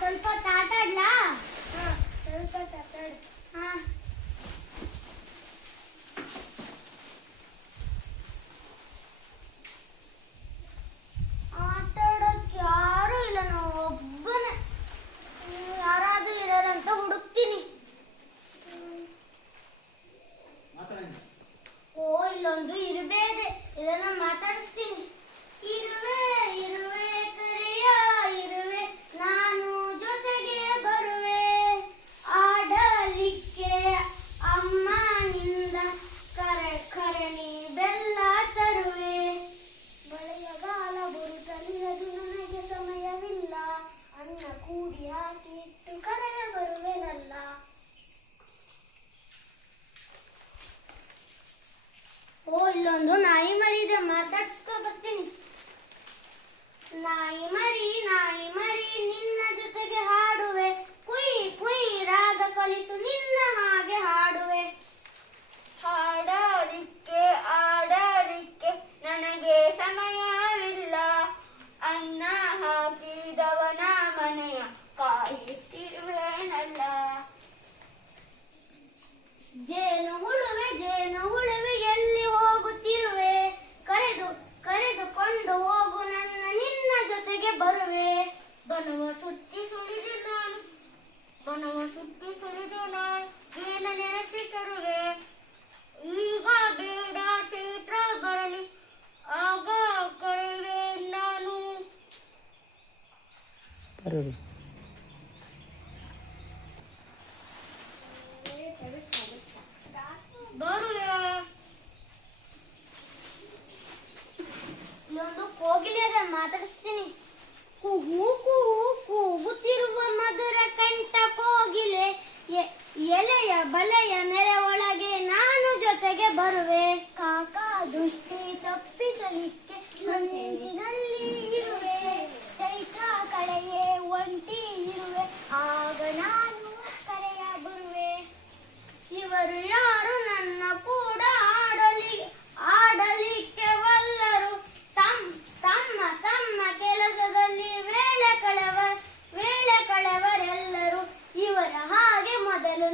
ಸ್ವಲ್ಪ ತಾಟಾಡ್ಲಾ? ಸ್ವಲ್ಪ ತಾಟಾಡು. ಆಟಾಡಕ್ಕೆ ಯಾರು ಇಲ್ಲ, ನಾವು ಒಬ್ಬನೇ. ಯಾರಾದ್ರೂ ಇದಾರಂತ ಹುಡುಕ್ತೀನಿ. ಓ, ಇಲ್ಲೊಂದು ಇರುವೆ ಇದೆ, ಇದನ್ನ ಮಾತಾಡಿಸ್ತೀನಿ. ಇರುವೆ ಇರುವೆ ಕರೆಯ ಇರುವೆ, ನಾನು ಜೊತೆಗೆ ಬರುವೆ ಆಡಲಿಕ್ಕೆ ಅಮ್ಮನಿಂದ ಕರಣಿ ಬೆಲ್ಲ ತರುವೆ. ಮಳೆಯಗಾಲ ಬರುತ್ತಲಿರದು ನನಗೆ ಸಮಯವಿಲ್ಲ, ಅನ್ನ ಕೂಡಿ ಹಾಕಿ ಇಟ್ಟು ಕರೆಯ ಬರುವೆನಲ್ಲ. ಓ, ಇಲ್ಲೊಂದು ನಾಯಿ ಮರಿ ಇದೆ, ಮಾತಾಡ್ಸ್ಕೊ ಬರ್ತೀನಿ. ನಾಯಿ ಮರಿ ನಿನ್ನ ಜೊತೆಗೆ ಹಾಡುವೆ, ಕುಯ್ ಕುಯ್ ರಾಗ ಕಲಿಸು ನಿನ್ನ ಹಾಗೆ ಹಾಡುವೆ. ಆಡಲಿಕ್ಕೆ ನನಗೆ ಸಮಯವಿಲ್ಲ, ಅನ್ನ ಹಾಕಿದವನ ಮನೆಯ ಕಾಯುತ್ತಿರುವೆನಲ್ಲ. ಜೇನು ಹುಳುವೆ ಎಲ್ಲಿ ಹೋಗುತ್ತಿರುವೆ, ಕರೆದುಕೊಂಡು ಹೋಗು ನನ್ನ ನಿನ್ನ ಜೊತೆಗೆ ಬರುವೆ. ಬನವ ಸುತ್ತಿ ಸುಳಿದು ನಾನು ಏನ ನೆನೆಸಿ ತರುವೆ. ಈಗ ಬೇಡ ಚೈತ್ರ ಬರಲಿ, ಆಗ ಕರೆವೆ ನಾನು. ಬರುವೆ. ಇಲ್ಲೊಂದು ಕೋಗಿಲೆ ಅದ, ಮಾತಾಡಿಸ್ತೀನಿ. ಕೂಗು ಕೂಗು ಕೂಗುತ್ತಿರುವ ಮಧುರ ಕಂಠ ಕೋಗಿಲೆ, ಎಲೆಯ ಬಲೆಯ ನೆರೆ ಒಳಗೆ ನಾನು ಜೊತೆಗೆ ಬರುವೆ. ಕಾಕ ದೃಷ್ಟಿ ತಪ್ಪಿಸಲಿಕ್ಕೆ ಮಂಜಿನಲ್ಲಿ ಇರುವೆ, ಚೈತ್ರ ಕಳೆಯೇ ಒಂಟಿ ಇರುವೆ, ಆಗ ನಾನು ಕರೆಯ ಬರುವೆ. ಇವರು ಯಾರು ನನ್ನ ಕೂಡ ಆಡಲಿಕ್ಕೆ ಒಲ್ಲರು, ತಮ್ಮ ಕೆಲಸದಲ್ಲಿ ವೇಳೆ ಕಳೆವರೆಲ್ಲರೂ. ಇವರ ಹಾಗೆ ಮೊದಲು